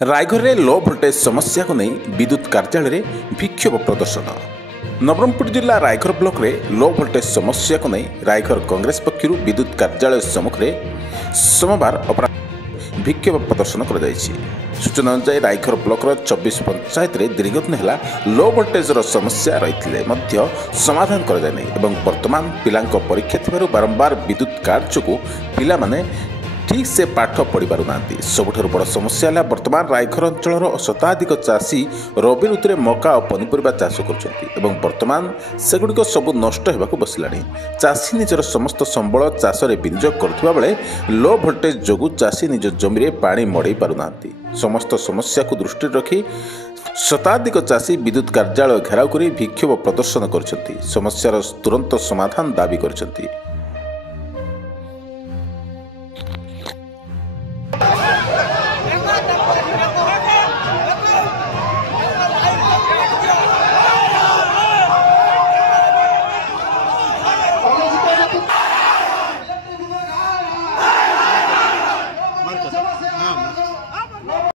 रायघर लो voltage समस्या को नहीं विद्युत कार्यालय विक्षोभ प्रदर्शन। नवरंगपुर जिला रायघर ब्लॉक रे लो भोल्टेज समस्या को नहीं रायघर कांग्रेस पक्षर विद्युत कार्यालय सम्मुख में सोमवार अपराह विक्षोभ प्रदर्शन कर सूचना अनुसार रायघर ब्लॉक 24 पंचायत रे दीर्घ दिन है लो भोल्टेज समस्या रही समाधान कर वर्तमान पिला परीक्षा थी बारंबार विद्युत काट जो पिला माने ठीक से पाठ पढ़ी पार ना। सबुठ बड़ समस्या है वर्तमान रायघर अंचल शताधिक चाषी रबी ऋतु में मका और पनीपरिया चाष कर वर्तमान सेगुड़िक सब नष्ट होगा बसला। चाषी निजर समस्त संबल चाष विनियोग करुवा बेले लो भोल्टेज जोगु चाषी निज जमी में पानी मड़े पार ना। समस्त समस्या को दृष्टि रखी शताधिक चाषी विद्युत कार्यालय घेराव कर विक्षोभ प्रदर्शन कर समस्यार तुरंत समाधान दाबी कर।